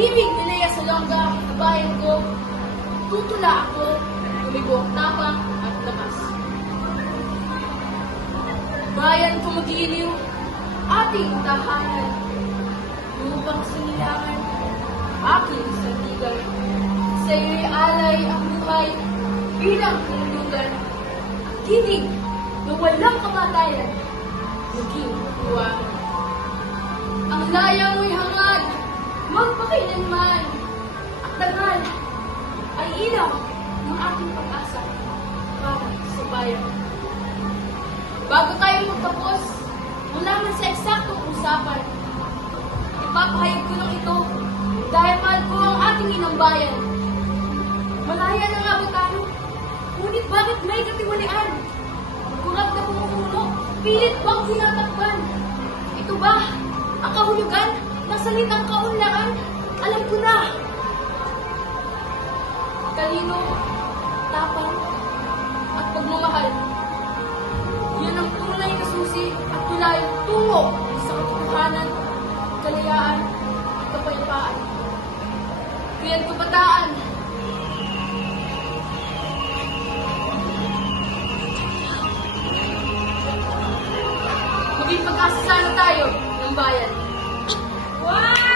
pag-ibig ni Lea Salonga sa bayan ko, tutula ako, tumigo ang tapang at lakas. Bayan ko magiliw, ating tahanan, lupang sinilangan, aking sandigan. Sa iyo'y alay ang buhay bilang tulugan. Titig na walang kamatayan, maging tuwangan. Ang laya mo'y hangad, magpakailanman. At dangal ay ilaw ng ating pag-asa para sa bayan. Bago tayo magtapos, mula man sa eksaktong usapan, ipapahayag ko lang ito dahil mahal ko ang ating inang bayan. Malaya na nga ba tayo? Ngunit bakit may katiwalian? Kurap na pumupuno, pilit bang tinatakpan? Ito ba ang kahulugan ng salitang kaunlaran? Alam ko na! Talino, tapang, at pagmamahal. Yan ang tunay na susi at tulay tungo sa katotohanan, kalayaan, at kapayapaan. Kaya't kabataan, maging pag-asa sana tayo ng bayan. Wow!